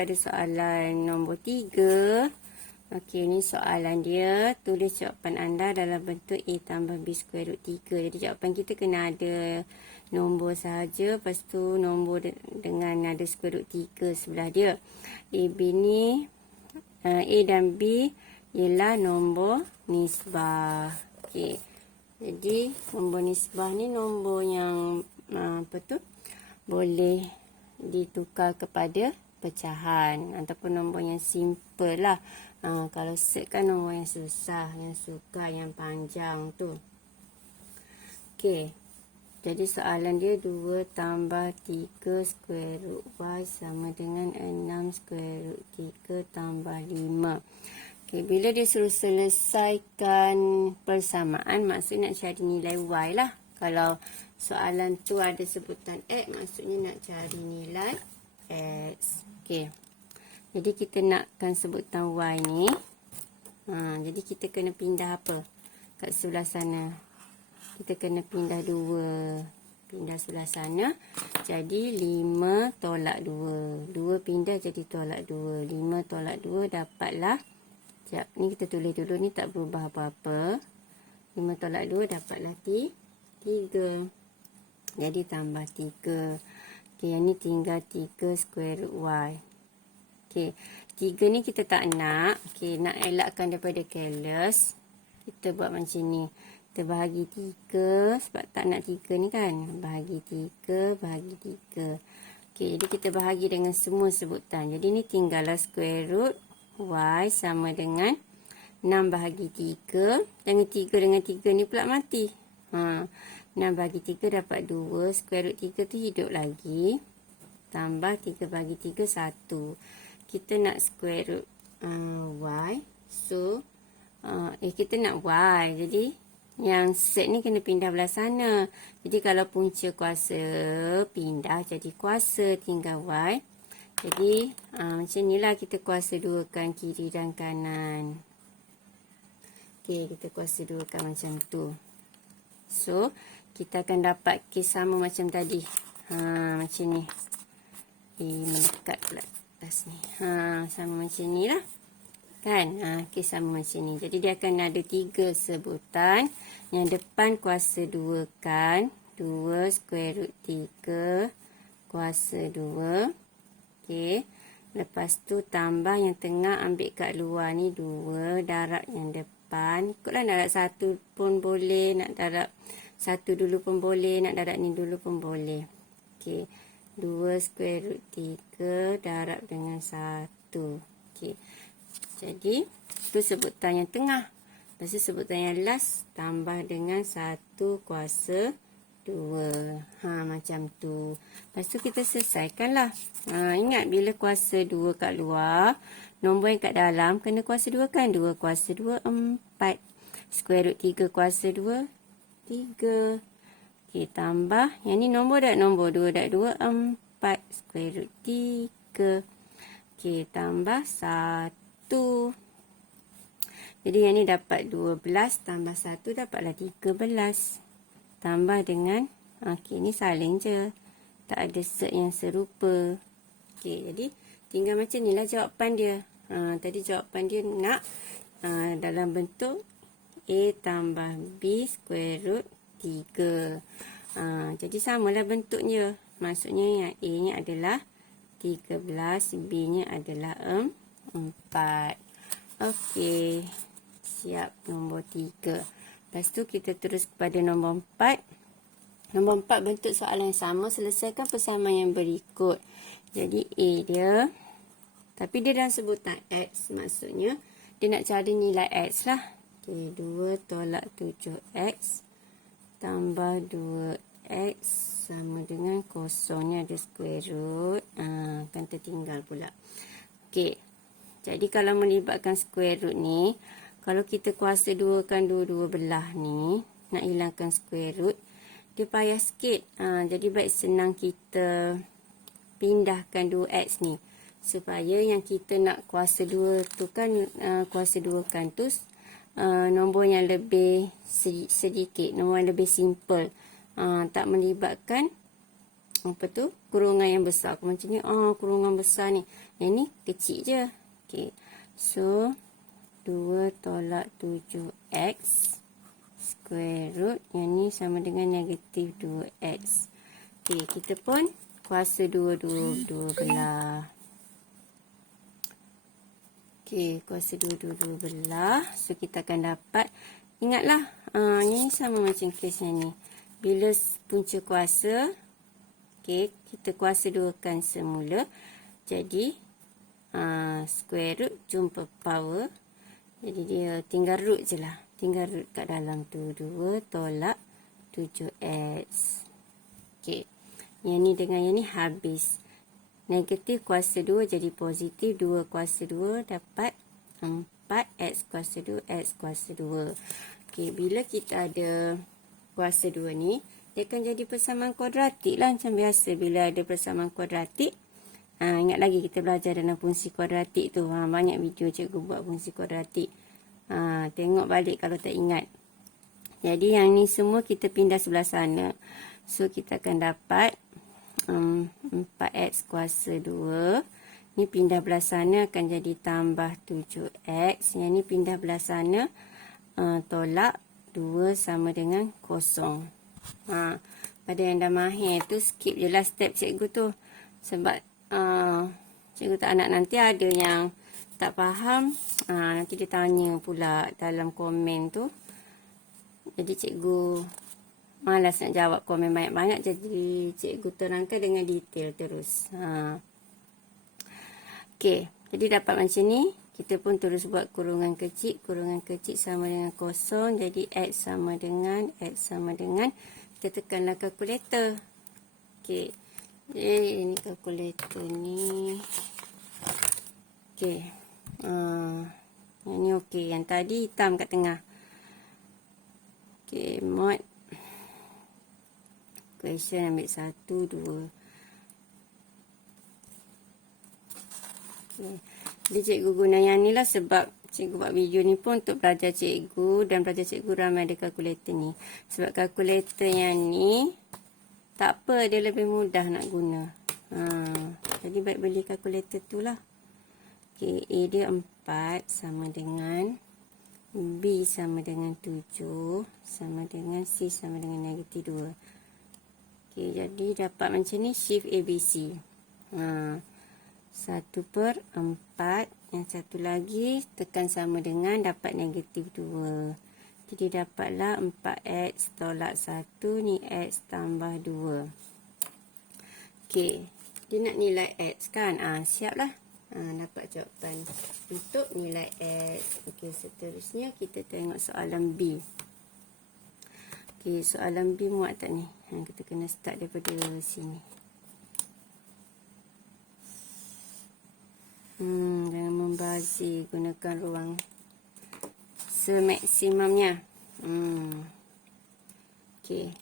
pada soalan nombor 3. Okey, ni soalan dia. Tulis jawapan anda dalam bentuk A tambah B square root 3. Jadi jawapan kita kena ada nombor sahaja. Lepas tu nombor dengan ada square root 3 sebelah dia. A, B ni, A dan B ialah nombor nisbah. Okey. Jadi nombor nisbah ni nombor yang boleh ditukar kepada pecahan ataupun nombor yang simple lah. Kalau set kan nombor yang susah, yang sukar, yang panjang tu. Okey. Jadi soalan dia 2 tambah 3 square root y sama dengan 6 square root 3 tambah 5. Okey, bila dia suruh selesaikan persamaan, maksudnya nak cari nilai y lah. Kalau soalan tu ada sebutan x, maksudnya nak cari nilai x. Okey. Jadi kita nakkan sebutan y ni. Jadi kita kena pindah apa? Kat sebelah sana. Kita kena pindah 2. Pindah sebelah sana. Jadi 5 tolak 2. 2 pindah jadi tolak 2. 5 tolak 2 dapatlah. Sekejap. Ni kita tulis dulu. Ni tak berubah apa-apa. 5 tolak 2 dapatlah 3. Jadi tambah 3. Okey, yang ni tinggal 3 square root y. Okey, 3 ni kita tak nak. Okey, nak elakkan daripada careless. Kita buat macam ni. Kita bahagi 3. Sebab tak nak 3 ni kan. Bahagi 3, bahagi 3. Okey, jadi kita bahagi dengan semua sebutan. Jadi ni tinggallah square root y sama dengan 6 bahagi 3. Dengan 3 dengan 3 ni pula mati. 6 bahagi 3 dapat 2. Square root 3 tu hidup lagi. Tambah 3 bahagi 3, 1. Kita nak square root y. So, kita nak y. Jadi, yang set ni kena pindah belah sana. Jadi, kalau punca kuasa pindah jadi kuasa tinggal y. Jadi, macam ni lah kita kuasa duakan kiri dan kanan. Okey, kita kuasa duakan macam tu. So, kita akan dapat kes sama macam tadi. Macam ni. Melekat pula atas ni. Sama macam ni lah. Kan? Kes sama macam ni. Jadi, dia akan ada 3 sebutan. Yang depan kuasa duakan. 2 square root 3 kuasa 2. Okey. Lepas tu tambah yang tengah ambil kat luar ni 2. Darab yang depan. Ikutlah nak darab 1 pun boleh. Nak darab 1 dulu pun boleh. Nak darab ni dulu pun boleh. Okey. 2 square root 3 darab dengan 1. Okey. Jadi, tu sebutan yang tengah. Lepas tu sebutan yang last tambah dengan 1 kuasa 2. Macam tu. Lepas tu kita selesaikanlah. Ingat bila kuasa 2 kat luar, nombor yang kat dalam kena kuasa 2 kan? 2 kuasa 2, 4. Square root 3 kuasa 2, 3. Okey, tambah. Yang ni nombor dah. Nombor 2 dah 2, 4. Square root 3. Okey, tambah 1. Jadi yang ni dapat 12 tambah 1 dapatlah 13. Tambah dengan, okey, ni saling je. Tak ada set yang serupa. Okey, jadi tinggal macam ni lah jawapan dia. Tadi jawapan dia nak dalam bentuk A tambah B square root 3. Jadi samalah bentuknya. Maksudnya yang A nya adalah 13, B nya adalah 4. Okey, siap nombor 3. Lepas tu kita terus kepada nombor 4. Nombor 4 bentuk soalan yang sama. Selesaikan persamaan yang berikut. Jadi A dia. Tapi dia dalam sebutan X. Maksudnya dia nak cari nilai X lah. Okay, 2 tolak 7X. Tambah 2X. Sama dengan kosongnya ada square root. Kan tertinggal pula. Okay. Jadi kalau melibatkan square root ni. Kalau kita kuasa duakan dua-dua belah ni, nak hilangkan square root, dia payah sikit. Jadi baik senang kita pindahkan 2x ni. Supaya yang kita nak kuasa 2 tu kan, kuasa duakan tu nombor yang lebih sedikit, nombor yang lebih simple. Tak melibatkan kurungan yang besar. Macam ni, kurungan besar ni. Yang ni kecil je. Okey. So 2 tolak 7x square root. Yang ni sama dengan negatif 2x. Okey, kita pun kuasa dua belah. Okey, kuasa dua belah. So, kita akan dapat, ingatlah, yang ni sama macam kes yang ni. Bila punca kuasa, okey, kita kuasa duakan semula. Jadi, square root jumpa power. Jadi, dia tinggal root je lah. Tinggal root kat dalam tu. 2 tolak 7x. Okey, yang ni dengan yang ni habis. Negatif kuasa 2 jadi positif. 2 kuasa 2 dapat 4x kuasa 2, x kuasa 2. Okey, bila kita ada kuasa 2 ni, dia akan jadi persamaan kuadratik lah macam biasa. Bila ada persamaan kuadratik, ingat lagi kita belajar dalam fungsi kuadratik tu. Banyak video cikgu buat fungsi kuadratik. Tengok balik kalau tak ingat. Jadi yang ni semua kita pindah sebelah sana. So, kita akan dapat 4x kuasa 2. Ni pindah belah sana akan jadi tambah 7x. Yang ni pindah belah sana, tolak 2 sama dengan kosong. Pada yang dah mahir tu, skip je lah step cikgu tu. Sebab cikgu tak nak nanti ada yang tak faham. Nanti dia tanya pula dalam komen tu. Jadi cikgu malas nak jawab komen banyak-banyak, jadi cikgu terangkan dengan detail terus. Okey, jadi dapat macam ni. Kita pun terus buat kurungan kecil sama dengan kosong. Jadi x sama dengan, kita tekanlah kalkulator. Okey, ini kalkulator ni. Okey, yang ni okey, yang tadi hitam kat tengah. Okey, mod question ambil 1, 2. Okay. Jadi cikgu guna yang ni lah sebab cikgu buat video ni pun untuk belajar cikgu dan belajar cikgu ramai ada kalkulator ni. Sebab kalkulator yang ni tak apa, dia lebih mudah nak guna. Jadi baik beli kalkulator tu lah. Okay, A dia 4 sama dengan B sama dengan 7 sama dengan C sama dengan negatif 2. Okey, jadi dapat macam ni shift ABC. 1/4. Yang satu lagi tekan sama dengan dapat negatif 2. Jadi dapatlah 4x tolak 1 ni x tambah 2. Okey, dia nak nilai x kan? Siaplah. Dapat jawapan untuk nilai x. Okey, seterusnya kita tengok soalan B. Okey, soalan B muat tak ni? Kita kena start daripada sini. Jangan membazir, gunakan ruang semaksimumnya. Okey,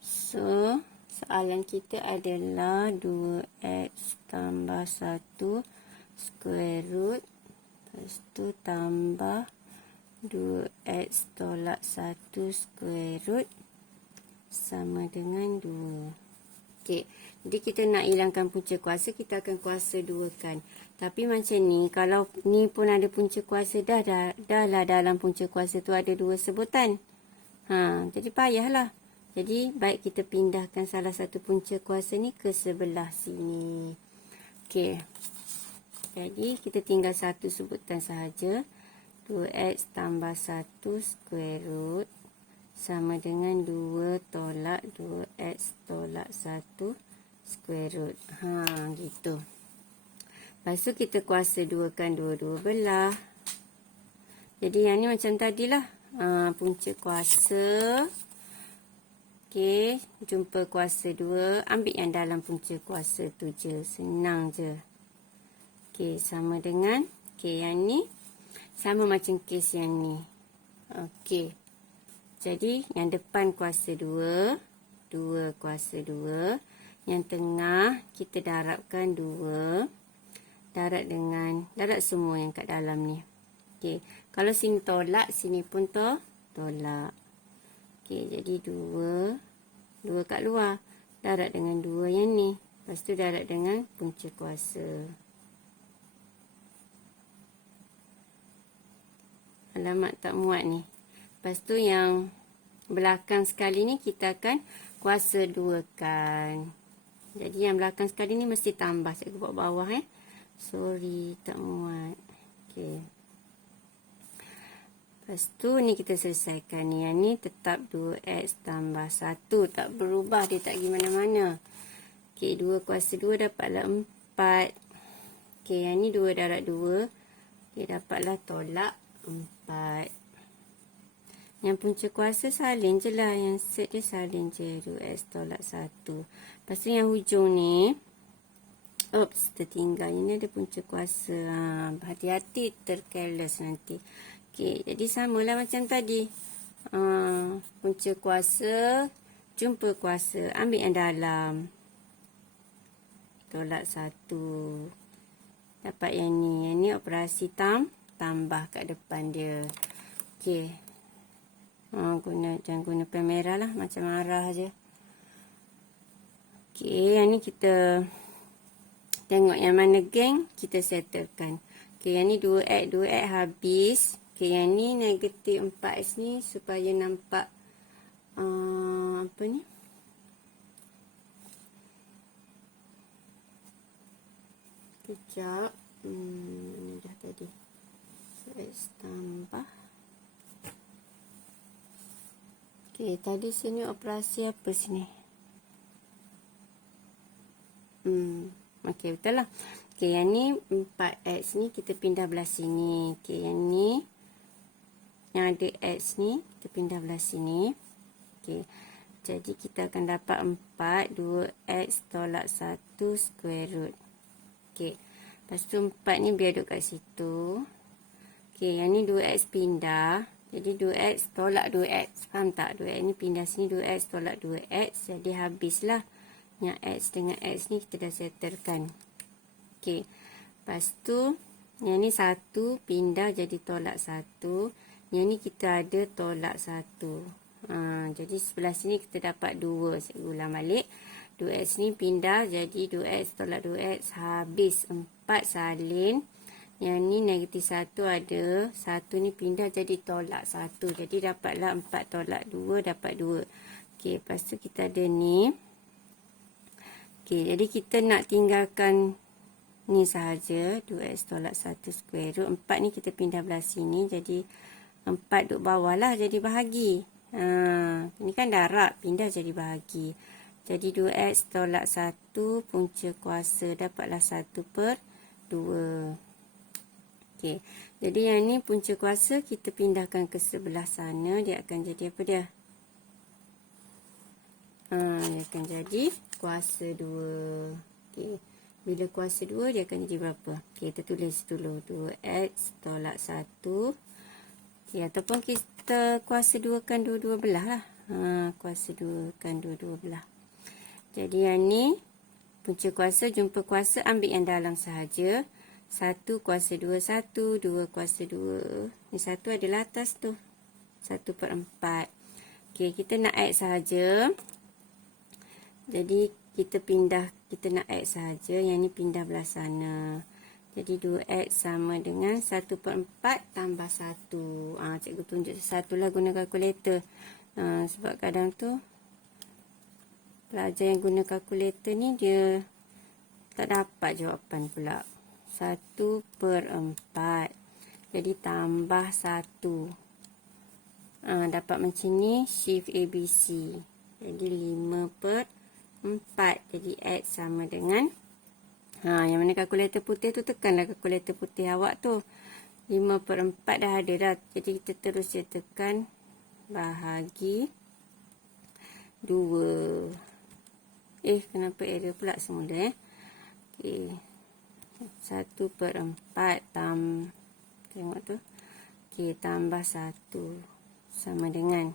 so soalan kita adalah 2x tambah 1 square root, lepas tu tambah 2x tolak 1 square root sama dengan 2. Okey, jadi kita nak hilangkan punca kuasa, kita akan kuasa 2-kan. Tapi macam ni, kalau ni pun ada punca kuasa, dah lah dalam punca kuasa tu ada 2 sebutan. Jadi payahlah. Jadi baik kita pindahkan salah satu punca kuasa ni ke sebelah sini. Okey. Jadi kita tinggal satu sebutan sahaja. 2x tambah 1 square root sama dengan 2 tolak 2x tolak 1 square root. Gitu. Lepas tu kita kuasa 2-kan dua-dua belah. Jadi yang ni macam tadilah. Punca kuasa. Okey, jumpa kuasa 2. Ambil yang dalam punca kuasa tu je. Senang je. Okey, sama dengan. Okey, yang ni sama macam kes yang ni. Okey. Jadi, yang depan kuasa 2. 2 kuasa 2. Yang tengah, kita darabkan 2. Darab semua yang kat dalam ni. Okey. Kalau sini tolak, sini pun tolak. Okey, jadi 2. 2 kat luar. Darab dengan 2 yang ni. Lepas tu darab dengan punca kuasa. alamat tak muat ni. Lepas tu yang belakang sekali ni kita akan kuasa 2kan. Jadi yang belakang sekali ni mesti tambah. Cikgu buat bawah Sorry, tak muat. Okey. Lepas tu ni kita selesaikan ni. Yang ni tetap 2x tambah 1. Tak berubah, dia tak pergi mana-mana. Okey, 2 kuasa 2 dapatlah 4. Okey, yang ni 2 darab 2. Okey, dapatlah tolak 4. Yang punca kuasa salin je lah. Yang set dia salin je. 2x tolak 1. Lepas tu yang hujung ni. Oops, tertinggal. Ini ada punca kuasa. Hati-hati terkeles nanti. Okey, jadi samalah macam tadi. Punca kuasa, jumpa kuasa. Ambil yang dalam. Tolak 1. Dapat yang ni. Yang ni operasi tambah kat depan dia. Okey. Jangan guna pen merah lah. Macam marah je. Okey, yang ni kita tengok yang mana geng. Kita settlekan. Okey, yang ni 2x habis. Okey, yang ni negatif 4x ni supaya nampak apa ni? Kejap. Ni dah tadi. X tambah. Okey, tadi sini operasi apa sini? Okey, betul lah. Okey, yang ni 4x ni kita pindah belah sini. Okey, yang ni yang ada x ni kita pindah belah sini. Okey. Jadi kita akan dapat 4 2x tolak 1 square root. Okey. Lepas tu 4 ni biar duduk kat situ. Okey, yang ni 2x pindah. Jadi 2x tolak 2x. Faham tak? 2x ni pindah sini, 2x tolak 2x. Jadi habislah. Yang x dengan x ni kita dah settlekan. Okey. Lepas tu yang ni 1 pindah jadi tolak 1. Yang ni kita ada tolak 1. Jadi sebelah sini kita dapat 2. Saya ulang balik. 2x ni pindah jadi 2x tolak 2x. Habis 4 salin. Yang ni negatif 1 ada. 1 ni pindah jadi tolak 1. Jadi dapatlah 4 tolak 2 dapat 2. Okey, lepas tu kita ada ni. Okey, jadi kita nak tinggalkan ni sahaja. 2x tolak 1 square root. 4 ni kita pindah belah sini. Jadi 4 duduk bawah lah jadi bahagi. Ni kan darab. Pindah jadi bahagi. Jadi 2x tolak 1 punca kuasa. Dapatlah 1/2. Okey. Jadi yang ni punca kuasa kita pindahkan ke sebelah sana. Dia akan jadi apa dia? Dia akan jadi kuasa 2. Okey. Bila kuasa 2 dia akan jadi berapa? Okey, kita tulis dulu. 2x tolak 1. Okay, ataupun kita kuasa 2 kan dua-dua belah lah. Kuasa 2 kan dua-dua belah. Jadi yang ni punca kuasa jumpa kuasa ambil yang dalam sahaja. 1 kuasa 2 1, 2 kuasa 2. Ni 1 adalah atas tu. 1/4. Okey, kita nak X sahaja. Jadi kita nak X sahaja. Yang ni pindah belah sana. Jadi 2x sama dengan 1/4 tambah 1. Cikgu tunjuk satu lah guna kalkulator. Sebab kadang tu pelajar yang guna kalkulator ni dia tak dapat jawapan pula. 1/4. Jadi tambah 1. Dapat macam ni shift ABC. Jadi 5/4. Jadi X sama dengan yang mana kalkulator putih tu tekanlah kalkulator putih awak tu. 5/4 dah ada dah. Jadi kita terus je tekan bahagi 2. Kenapa error pula semula Okey. 1/4 tengok tu. Okey, tambah 1 sama dengan.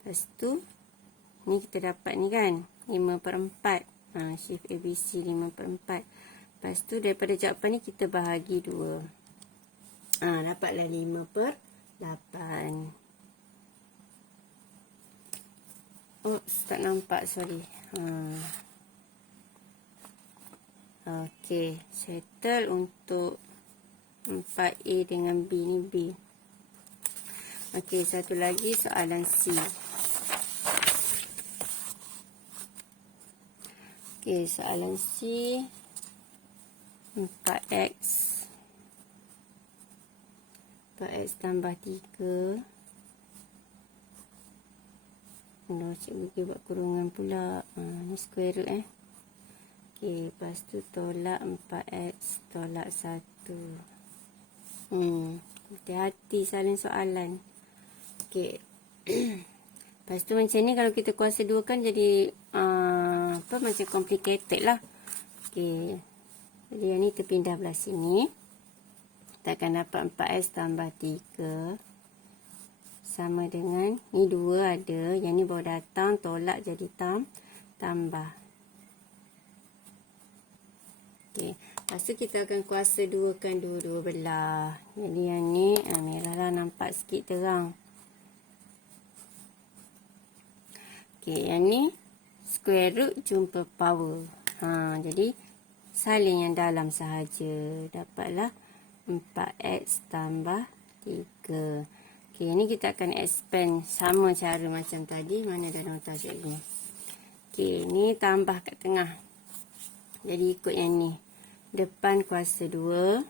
Lepas tu ni kita dapat ni kan 5/4. Shift ABC 5/4. Lepas tu daripada jawapan ni kita bahagi 2. Dapatlah 5/8. Tak nampak, sorry. Okey, settle untuk 4A dengan B ni B. Okey, satu lagi soalan C. Okey, soalan C. 4x. 4x tambah 3. Aduh, cikgu pergi buat kurungan pula. Ni square root Okey, lepas tu tolak 4x, tolak 1. Hati-hati salin soalan. Okey. Lepas tu macam ni kalau kita kuasa 2 kan jadi macam complicated lah. Okey. Jadi yang ni terpindah belah sini. Kita akan dapat 4x tambah 3. Sama dengan, ni 2 ada, yang ni baru datang, tolak jadi tambah. Okey, lepas tu kita akan kuasa 2 kan dua-dua belah. Jadi yang ni, merah lah, nampak sikit terang. Okey, yang ni, square root jumpa power. Jadi, salin yang dalam sahaja. Dapatlah 4x tambah 3. Okey, ni kita akan expand sama cara macam tadi. Mana dah nota cikgu. Okey, ni tambah kat tengah. Jadi ikut yang ni. Depan kuasa 2.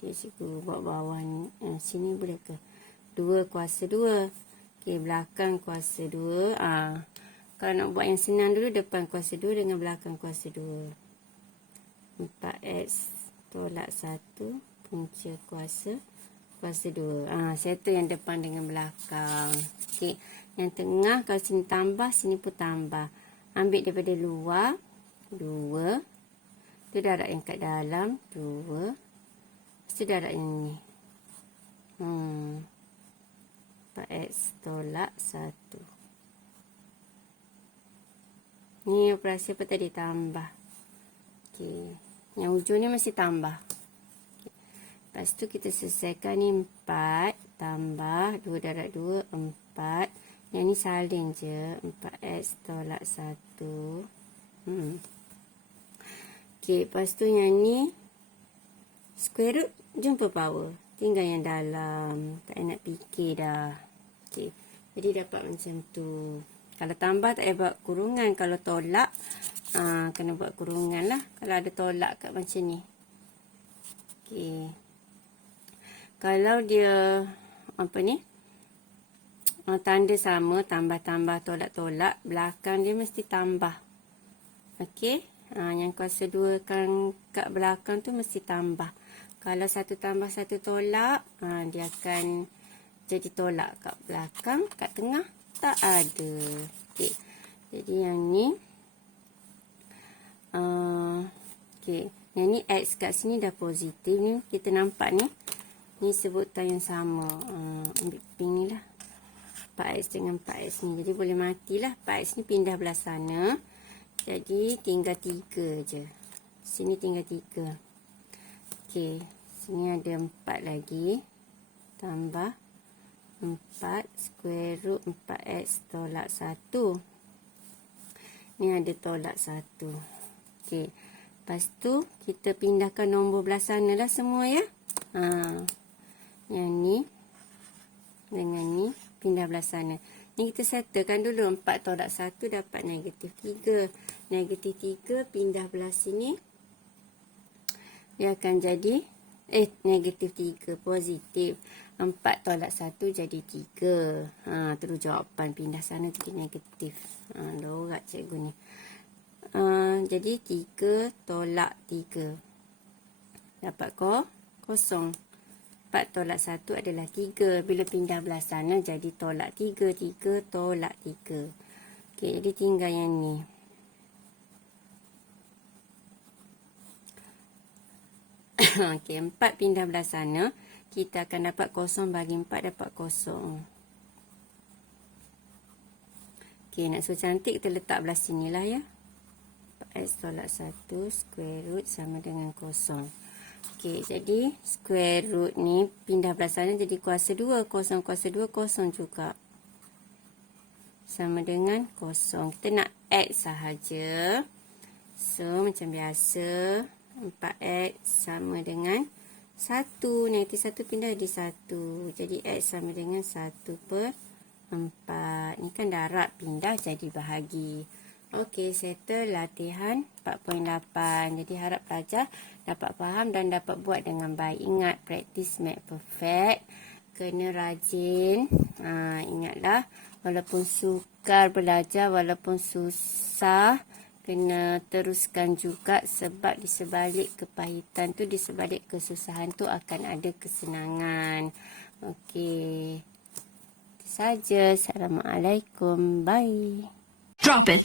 Okey, cikgu buat bawah ni. Sini boleh ke? 2 kuasa 2. Okey, belakang kuasa 2. Kalau nak buat yang senang dulu, depan kuasa 2 dengan belakang kuasa 2. 4x tolak 1. Punca kuasa 2. Settle yang depan dengan belakang. Okey. Yang tengah kalau sini tambah, sini pun tambah. Ambil daripada luar 2. Tu darab yang kat dalam 2. Lepas tu darab yang ni. 4x tolak 1. Ni operasi apa tadi? Tambah. Okey. Yang ujung ni masih tambah. Lepas tu kita selesaikan ni 4 tambah 2 darab 2, 4. Yang ni salin je. 4x tolak 1. Okey, lepas tu yang ni square root jumpa power. Tinggal yang dalam. Tak nak fikir dah. Okey, jadi dapat macam tu. Kalau tambah tak payah buat kurungan. Kalau tolak, kena buat kurungan lah. Kalau ada tolak kat macam ni. Okey. Kalau dia tanda sama, tambah-tambah, tolak-tolak, belakang dia mesti tambah. Okey, yang kuasa 2 kan kat belakang tu mesti tambah. Kalau satu tambah satu tolak, dia akan jadi tolak kat belakang, kat tengah tak ada. Okey, jadi yang ni okey, yang ni x kat sini dah positif ni, kita nampak ni. Ni sebutan yang sama. Ambil pink ni lah. 4x dengan 4x ni. Jadi boleh matilah. 4x ni pindah belah sana. Jadi tinggal 3 je. Sini tinggal 3. Okey. Sini ada 4 lagi. Tambah 4 square root 4x tolak 1. Ni ada tolak 1. Okey. Lepas tu kita pindahkan nombor belah sana lah semua ya. Yang ni dengan ni pindah belah sana. Ni kita settlekan dulu. 4 tolak 1 dapat negatif 3. Negatif 3 pindah belah sini. Dia akan jadi negatif 3 positif. 4 tolak 1 jadi 3. Terus jawapan pindah sana jadi negatif. Lorak cikgu ni. Jadi 3 tolak 3. Dapat kosong. 4 tolak 1 adalah 3. Bila pindah belah sana jadi tolak 3. 3 tolak 3. Okey, jadi tinggal yang ni. Okey, 4 pindah belah sana. Kita akan dapat kosong bagi 4 dapat kosong. Okey, nak suruh cantik kita letak belah sini lah ya. 4x tolak 1 square root sama dengan kosong. Okey, jadi square root ni pindah belah sana jadi kuasa 2. Kosong kuasa 2, kosong juga. Sama dengan kosong. Kita nak X sahaja. So, macam biasa, 4X sama dengan 1. Negatif 1 pindah jadi 1. Jadi X sama dengan 1/4. Ni kan darab, pindah jadi bahagi. Okey, settle latihan 4.8. Jadi harap pelajar dapat faham dan dapat buat dengan baik. Ingat, practice make perfect. Kena rajin. Ingatlah, walaupun sukar belajar, walaupun susah, kena teruskan juga, sebab di sebalik kepahitan tu, di sebalik kesusahan tu akan ada kesenangan. Okey. Itu saja. Assalamualaikum. Bye. Drop it.